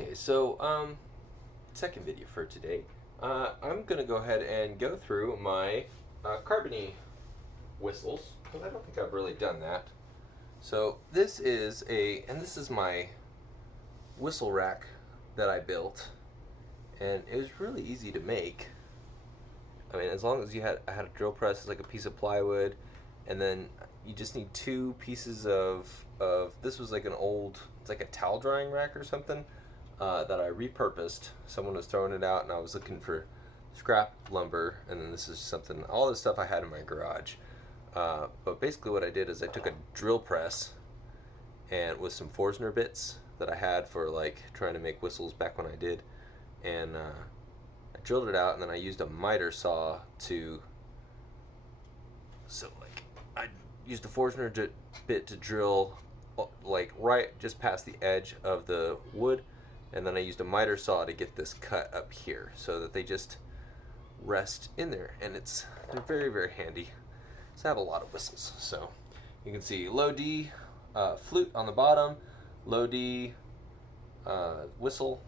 Okay, so second video for today. I'm gonna go ahead and go through my Carbony Whistles because I don't think I've really done that. So this is my whistle rack that I built, and it was really easy to make. I mean, as long as I had a drill press, it's like a piece of plywood, and then you just need two pieces of this was like it's like a towel drying rack or something that I repurposed. Someone was throwing it out, and I was looking for scrap lumber, and then this is something. All this stuff I had in my garage, but basically what I did is I took a drill press and with some Forstner bits that I had for like trying to make whistles back when I did, and I drilled it out, and then I used a miter saw I used a Forstner bit to drill like right just past the edge of the wood, and then I used a miter saw to get this cut up here so that they just rest in there, and they're very, very handy. So I have a lot of whistles. So you can see low D flute on the bottom, low D whistle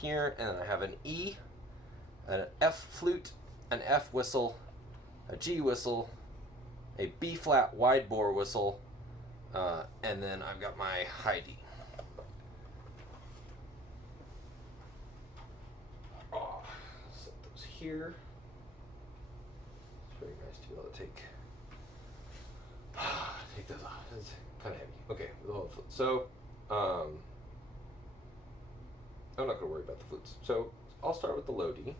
here, and then I have an E, an F flute, an F whistle, a G whistle, a B flat wide bore whistle, and then I've got my high D. Set those here. It's very nice to be able to take those off. It's kind of heavy. Okay, the whole flute. So I'm not going to worry about the flutes. So I'll start with the low D.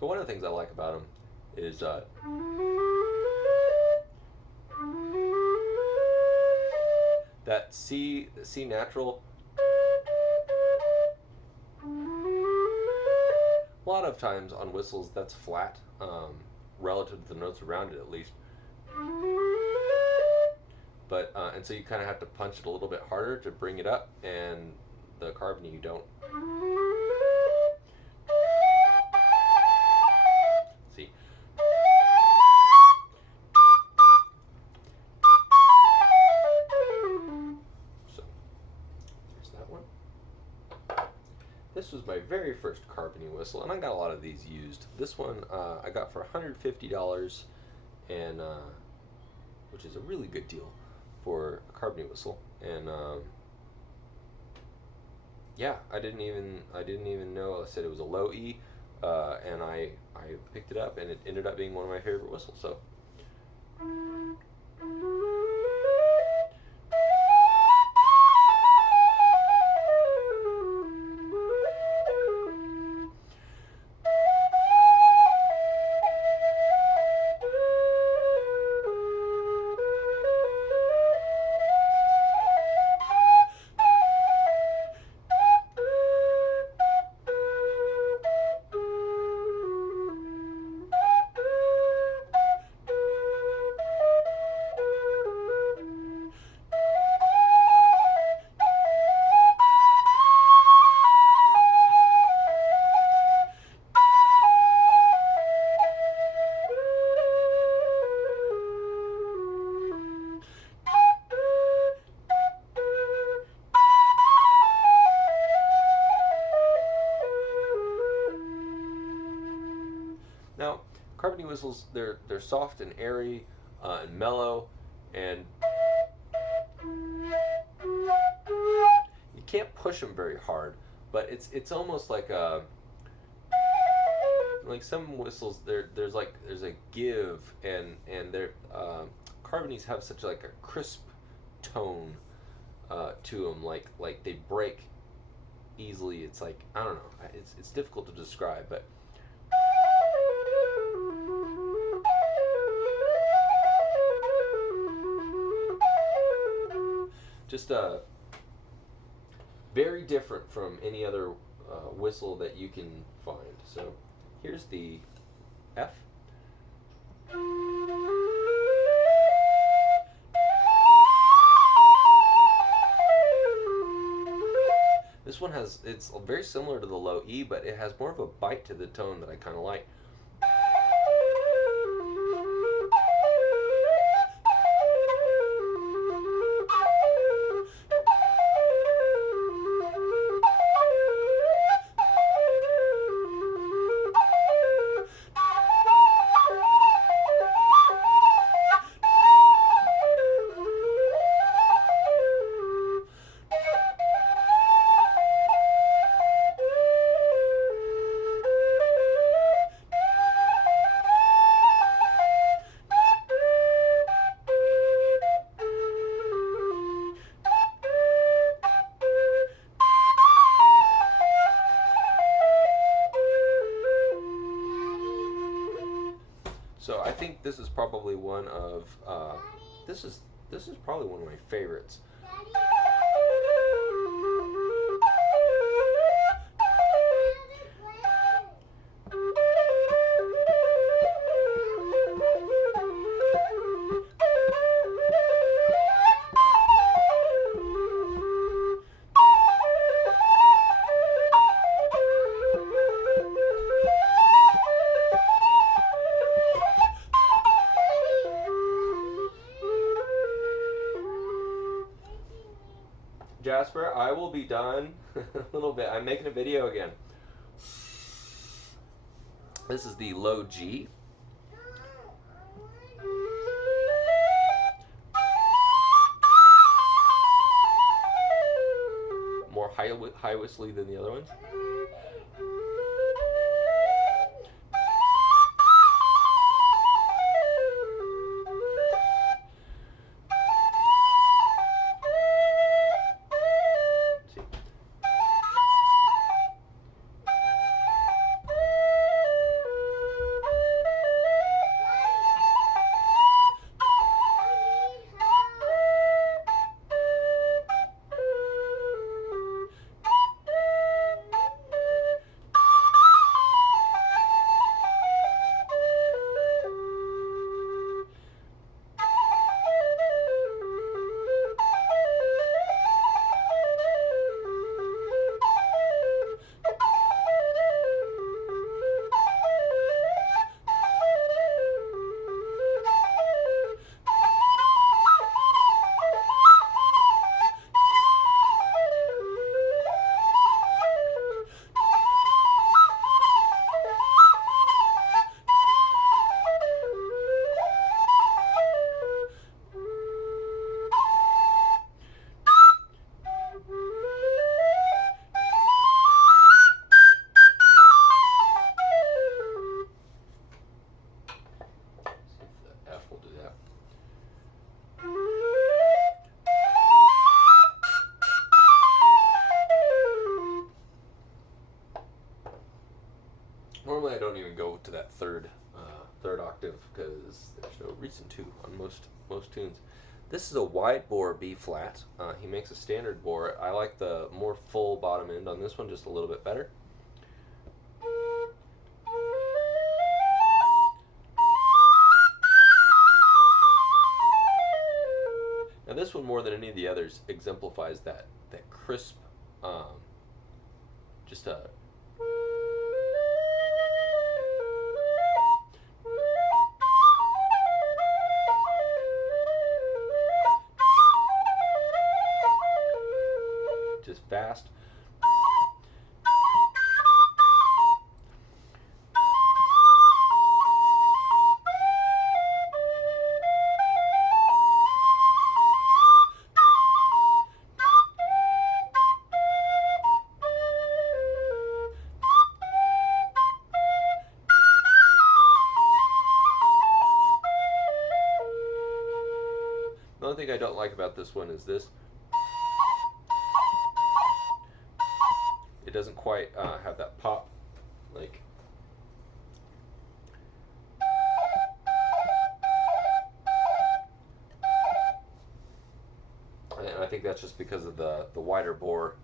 So one of the things I like about them is that C natural. A lot of times on whistles that's flat, relative to the notes around it at least. But and so you kind of have to punch it a little bit harder to bring it up, and the Carbony you don't. See. So there's that one. This was my very first Carbony whistle, and I got a lot of these used. This one I got for $150, and which is a really good deal for a Carbony whistle. And yeah, I didn't even know. I said it was a low E, and I picked it up, and it ended up being one of my favorite whistles. So. Now, Carbony whistles, they're soft and airy and mellow, and you can't push them very hard, but it's almost like some whistles there's a give, and they're Carbonies have such like a crisp tone to them, like they break easily. It's like, I don't know. It's difficult to describe, but just very different from any other whistle that you can find. So here's the F. This one it's very similar to the low E, but it has more of a bite to the tone that I kind of like. So I think this is probably one of this is probably one of my favorites. Jasper, I will be done a little bit. I'm making a video again. This is the low G. More high whistly than the other ones. Normally I don't even go to that third octave because there's no reason to on most tunes. This is a wide bore B flat. He makes a standard bore. I like the more full bottom end on this one just a little bit better. Now this one, more than any of the others, exemplifies that crisp, just a just fast. The only thing I don't like about this one is this. quite have that pop, like. And I think that's just because of the wider bore.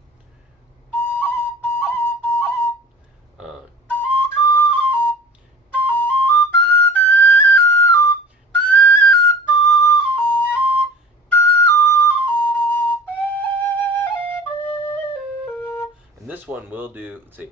And this one will do, let's see.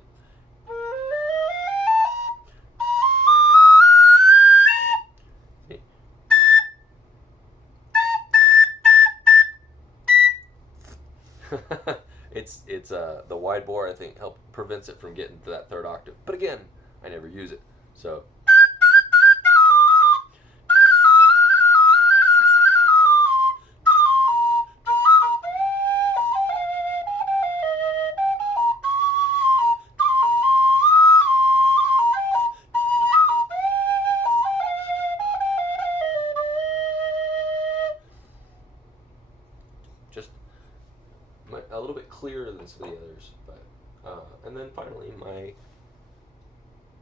it's the wide bore, I think, prevents it from getting to that third octave. But again, I never use it, so. Just a little bit clearer than some of the others, but and then finally my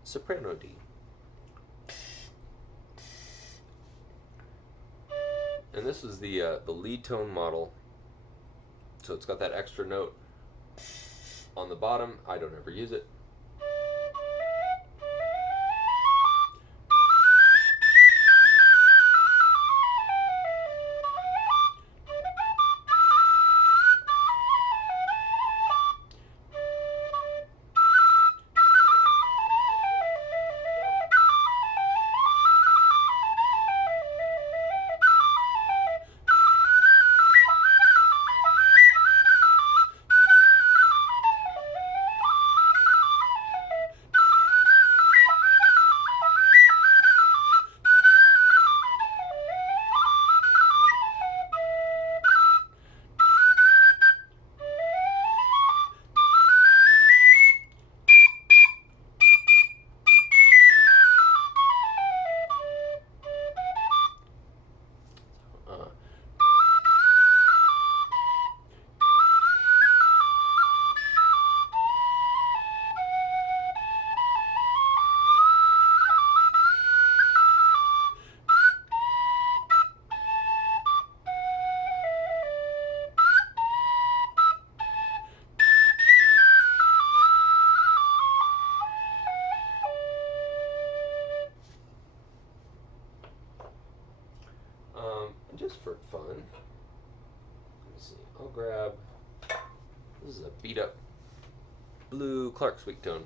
Soprano D. And this is the lead tone model, so it's got that extra note on the bottom. I don't ever use it. Just for fun, let me see. I'll grab. This is a beat up blue Clark sweet tone.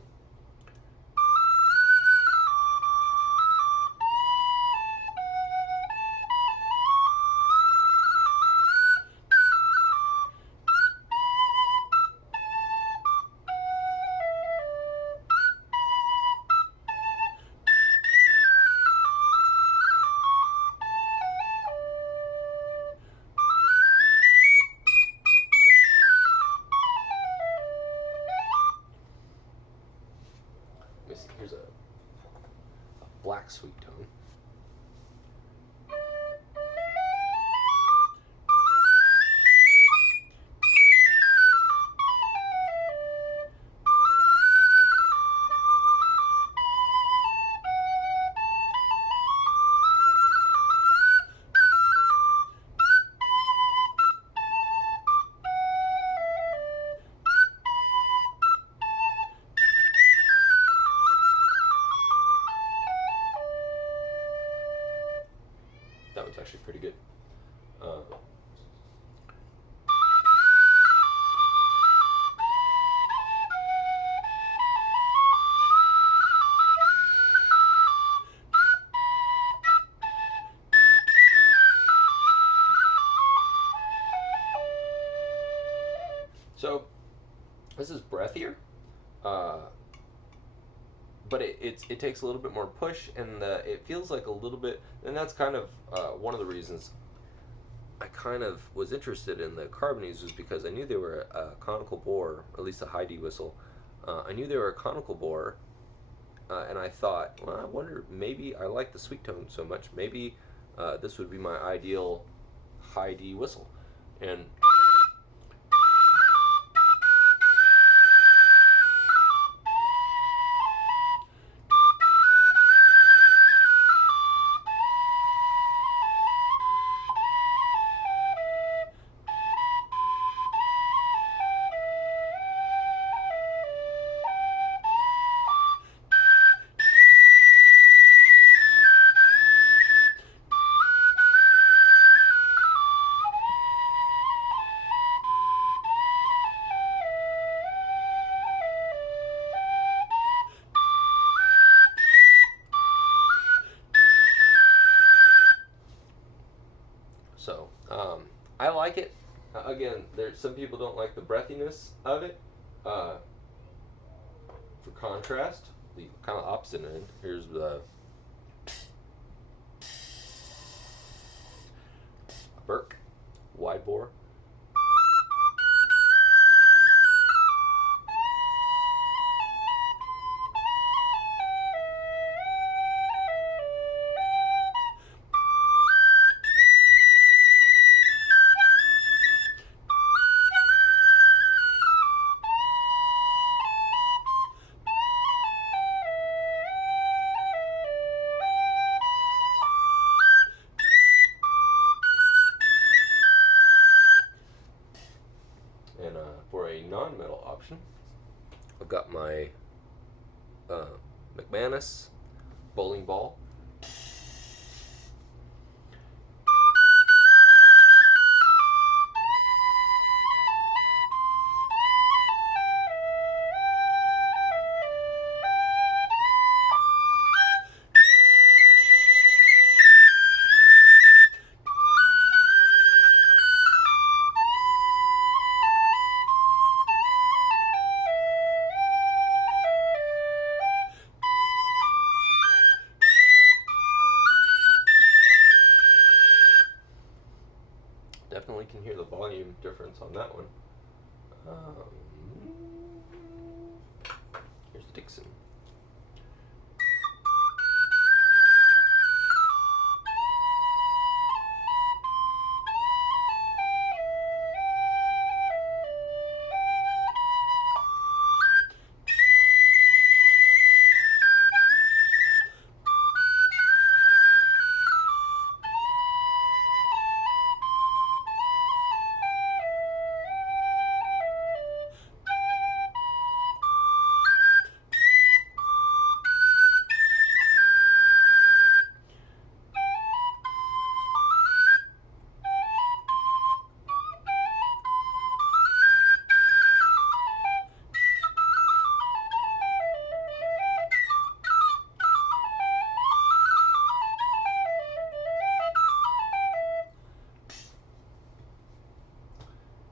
Here's a black sweet tone. That was actually pretty good. So this is breathier, but it takes a little bit more push, and it feels like a little bit, and that's kind of one of the reasons I kind of was interested in the Carbonies, was because I knew they were a conical bore, or at least a high D whistle. I knew they were a conical bore, and I thought, well, I wonder, maybe I like the sweet tone so much, maybe this would be my ideal high D whistle. And again, some people don't like the breathiness of it. For contrast, the kind of opposite end. Here's the Burke wide bore. And for a non-metal option, I've got my McManus bowling ball. Definitely can hear the volume difference on that one. Here's the Dixon.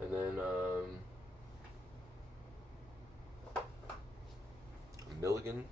And then Milligan.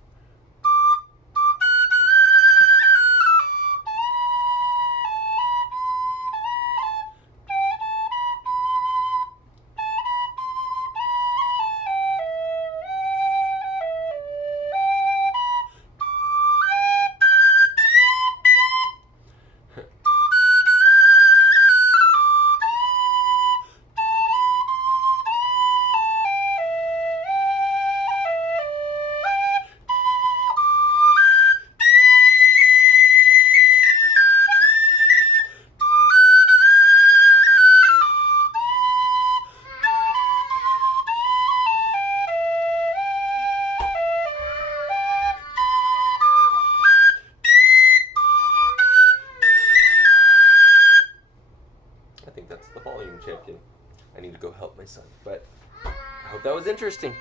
I think that's the volume champion. I need to go help my son, but I hope that was interesting.